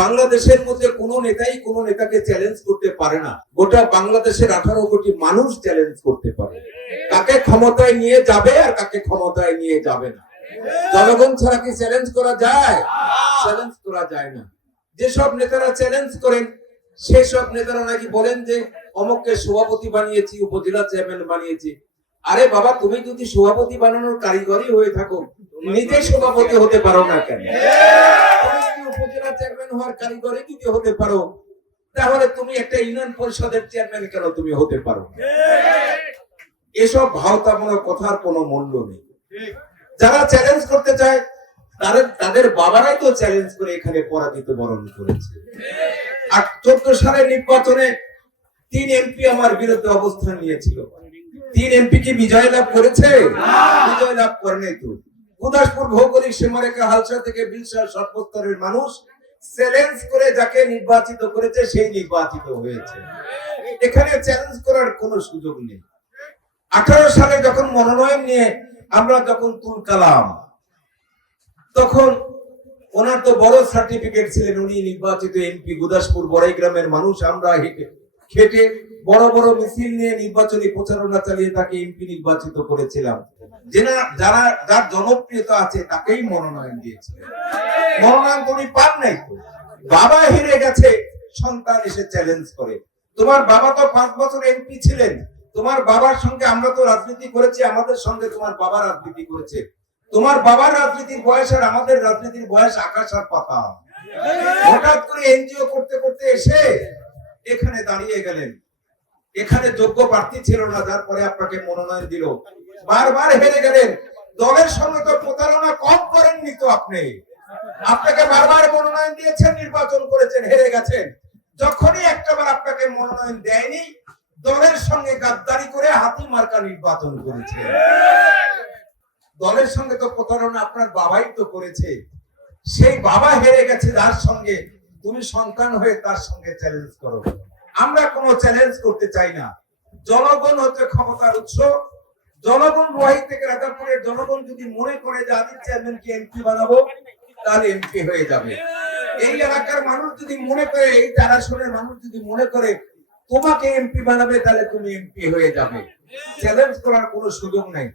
বাংলাদেশের মধ্যে কোনো নেতাই কোনো নেতাকে চ্যালেঞ্জ করতে পারে না। গোটা বাংলাদেশের 18 কোটি মানুষ চ্যালেঞ্জ করতে পারে, কাকে ক্ষমতায় নিয়ে যাবে আর কাকে ক্ষমতায় নিয়ে যাবে না। জনগণ ছাড়া কি চ্যালেঞ্জ করা যায়? চ্যালেঞ্জ করা যায় না। যেসব নেতারা চ্যালেঞ্জ করেন সেসব নেতারা নাকি বলেন যে অমুককে সভাপতি বানিয়েছি, উপজেলা চেয়ারম্যান বানিয়েছি। আরে বাবা, তুমি যদি সভাপতি বানানোর কারিগরই হয়ে থাকো, নিজে সভাপতি হতে পারো না কেন? উপজেলা চেয়ারম্যান হওয়ার কারিগরি যদি হতে পারো, তাহলে তুমি একটা ইউনিয়ন পরিষদের চেয়ারম্যান কেন তুমি হতে পারো? এসব ভাওতামূলক কথার কোনো মূল্য নেই। যারা চ্যালেঞ্জ করতে চায় তাদের বাবারাই তো চ্যালেঞ্জ করে এখানে পরাজিত বরণ করেছে। আর 14 সালের নির্বাচনে 3 এমপি আমার বিরুদ্ধে অবস্থান নিয়েছিল। 3 এমপি কি বিজয় লাভ করেছে? বিজয় লাভ করেনি। তো গুদাসপুর ভৌগোলিক সীমারেখা হালসা থেকে বিলসার সর্বস্তরের মানুষ চ্যালেঞ্জ করে যাকে নির্বাচিত করেছে সেই নির্বাচিত হয়েছে। এখানে চ্যালেঞ্জ করার কোনো সুযোগ নেই। 18 সালে যখন মনোনয়ন নিয়ে আমরা যখন তুলকালাম, তখন ওনার তো বড় সার্টিফিকেট ছিলেন, উনি নির্বাচিত এমপি। গুদাসপুর বড়াই গ্রামের মানুষ আমরা খেটে বড় বড় মিছিল নিয়ে নির্বাচনী প্রচারণা চালিয়ে তাকে এমপি নির্বাচিত করেছিলাম। যার জনপ্রিয়তা আছে তাকেই মনোনয়ন দিয়েছিলেন। মনোনয়ন তুমি পান নাই। তো বাবা হেরে গেছে, সন্তান এসে চ্যালেঞ্জ করে। তোমার বাবা তো 5 বছর এমপি ছিলেন। তোমার বাবার সঙ্গে আমরা তো রাজনীতি করেছি, আমাদের সঙ্গে তোমার বাবা রাজনীতি করেছে। তোমার বাবার রাজনীতির বয়স আর আমাদের রাজনীতির বয়স আকাশ আর পাতাল। হঠাৎ করে এনজিও করতে করতে এসে এখানে দাঁড়িয়ে গেলেন। এখানে যোগ্য প্রার্থী ছিল না, যার পরে আপনাকে মনোনয়ন দিল। বারবার হেরে গেলেন। দলের সঙ্গে তো প্রতারণা কম করেননি তো আপনি। আপনাকে বারবার মনোনয়ন দিয়েছেন, নির্বাচন করেছেন, হেরে গেছেন। যখনই একটাবার আপনাকে মনোনয়ন দেয়নি, দলের সঙ্গে গাদ্দারি করে হাতি মার্কা নির্বাচন করেছে। দলের সঙ্গে তো প্রতারণা আপনার বাবাই তো করেছে। সেই বাবা হেরে গেছে, যার সঙ্গে তুমি সন্তান হয়ে তার সঙ্গে চ্যালেঞ্জ করো। আমরা কোনো চ্যালেঞ্জ করতে চাই না। জনগণ হচ্ছে ক্ষমতার উৎস। জনগণ রোহিত থেকে রাজাপুরের জনগণ যদি মনে করে যে আমি চেয়ারম্যানকে এমপি বানাবো, তাহলে এমপি হয়ে যাবে। এই এলাকার মানুষ যদি মনে করে, এই আসনের মানুষ যদি মনে করে তোমাকে এমপি বানাবে, তাহলে তুমি এমপি হয়ে যাবে। চ্যালেঞ্জ করার কোনো সুযোগ নেই।